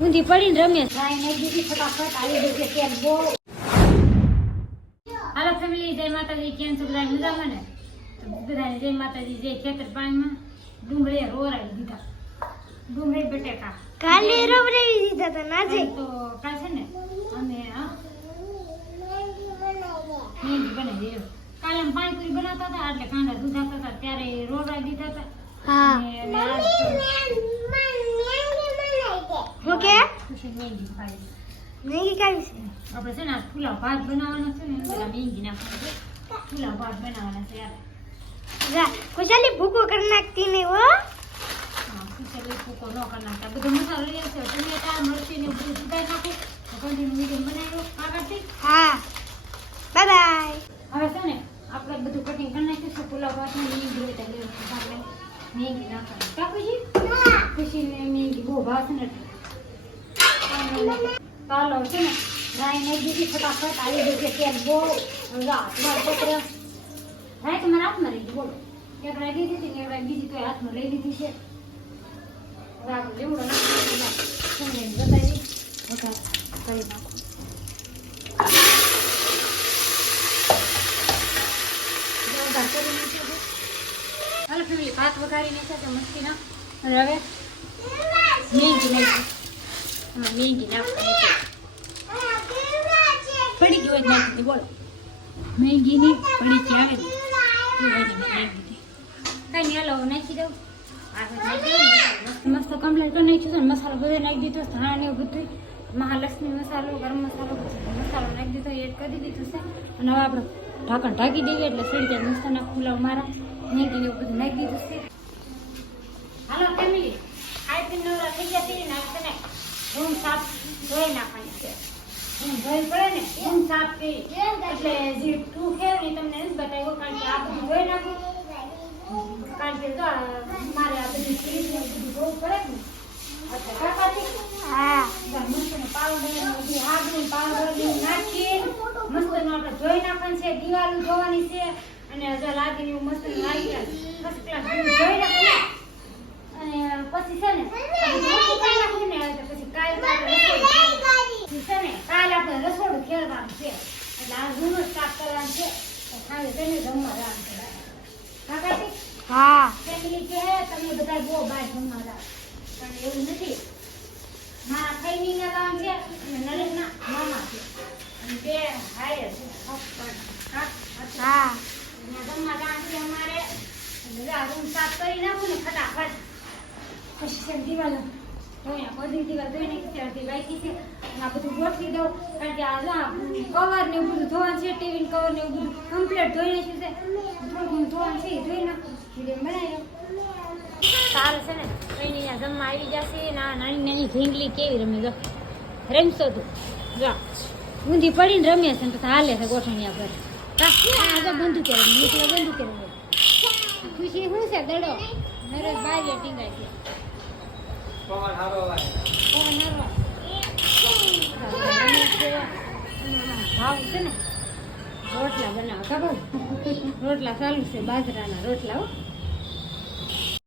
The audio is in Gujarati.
ઊંધી પડીને રમે છે. ગાય નાખી દીધી ફટાફટ આવી ગઈ છે બહુ. હાલો ફેમિલી જય માતાજી. કેમ છો બધા મજામાં ને? તો બધાને જય માતાજી જય ખેતર પાણીમાં. ડુંગળી રોરાવી દીધા. ડુંગળી બટેકા. કાલે રવરાવી દીધા હતા નાજે. તો કાલ છે ને અમે હા? મેગી બનાવી કાલે પાણી પાણીપુરી બનાવતા હતા એટલે કાંડા દૂધાતા હતા ત્યારે રોરાઈ દીધા હતા હા કે મેગી કાઢી છે. આપણે છે ને પુલાવ ભાત બનાવવાના છે ને પેલા મેગી નાખવાના છે. પુલાવ ભાત બનાવવાના છે યાર. જા ખુશાલી ભૂકો કરી નાખતી નહીં હો. ખુશી ન કરી નાખતા. બધો મસાલો લઈ આવશે. ટમેટા મરચી ને બધું સુધારી નાખું. તો કન્ટિન્યુ વીડિયો બનાવ્યો. કાકાથી હા. Bye bye. હવે છે ને આપણે બધું કટિંગ કરી નાખીશું. છે પુલાવ ભાત ને મેગી છે આપણે મેગી નાખવાની. કાકુજી? ખુશીને મેગી બહુ ભાવશે ને. એટલે. ચાલો છે ને? રાઈ નાખી દીધી ફટાફટ આવી ગઈ છે તેલ બહુ વાર પકડે રાઈ તમારા હાથમાં રહી બોલો. એક રાઈ દીધી હતી ને એક રાઈ બીજી તોય હાથમાં લઈ લીધી છે. આપણે લીમડો નાખી બતાવી? વઘાર કરી નાખો. વઘાર કરી નાખ્યો. હાલો ફેમિલી ભાત વઘારી નાખ્યા છે મસ્તીના અને હવે મેગી નાખી. આમાં મેગી નાખવાની પડી ગયું હોય નાખી બોલો. મેગીની પડી ગઈ આવે ને. નાખી નહીં, હાલો નાખી દઉં. નાખી ને મસ્ત કમ્પ્લેટ કરી નાખ્યું છે ને, મસાલો બધો નાખી દીધો ધાણા ને બધું મહાલક્ષ્મી મસાલો, ગરમ મસાલો મસાલો નાખી દીધો એડ કરી દીધું છે. અને હવે આપણે ઢાંકણ ઢાંકી દઈએ એટલે સડી જાય મસ્તના ખુલાવ મારા. મેગી ને એવું બધું નાખી દીધું છે. હાલો ફેમિલી ખાઈ પીને નવરા થઈ ગયા છે ને ને રૂમ સાફ ધોઈ નાખવાની છે. રૂમ ધોઈ પડે ને રૂમ સાફ કરી. એટલે જે ટુ ખેર ને તમને નથી બતાવ્યો કારણ કે આ બધું ધોઈ નાખું. કારણ કે જો મારે આ બધી ક્રીમ ને બધું ધોવું પડે ને એટલે કાકાથી હા. મસ્તનો પાવડર ને પાવડર ને નાખી આપણે ધોઈ નાખવાનું છે દિવાલું ધોવાની છે. અને હજાર લાગીને એવું મસ્ત લાગી ફર્સ્ટ ક્લાસ અને પછી છે ને પછી કાલ છે. ને કાલ આપણે રસોડું ખેડવાનું છે. એટલે આ જૂનું સ્ટાર્ટ કરવાનું છે. ખાલી તેને જમવા જવાનું છે કાકાજી? હા. ફેમિલી તમે બધા બહુ બહાર જમવા જાઓ. પણ એવું નથી. મારા ફૈનીના ગામ છે અને નરેશના મામા અને છે. હા, અચ્છા. હા જમવા ગામ અમારે રૂમ સાફ કરી નાખું ને ફટાફટ. પછી છે દિવાલો બધી દિવાલ ધોઈ નાખી છે આ બધું ગોઠવી દઉં. કારણ કે આ કવર ને બધું ધોવાનું છે ટીવી કવર ને બધું કમ્પ્લીટ ધોઈ નાખ્યું છે. થોડું ધોવાનું છે ધોઈ સારું છે ને. કઈ જમવા આવી જશે ના નાની નાની ઢીંગલી કેવી રમી જો. રમશો તું. જો ઊંધી પડીને રમે છે ને પછી હાલે છે ગોઠવણી પર જો બંધુ કે રમે નીકળે બંધુ કે ખુશી શું છે દડો? નરેશ બારીએ ટીંગાય છે ને રોટલા બનાવવા ખબર રોટલા ચાલુ છે બાજરાના રોટલા હો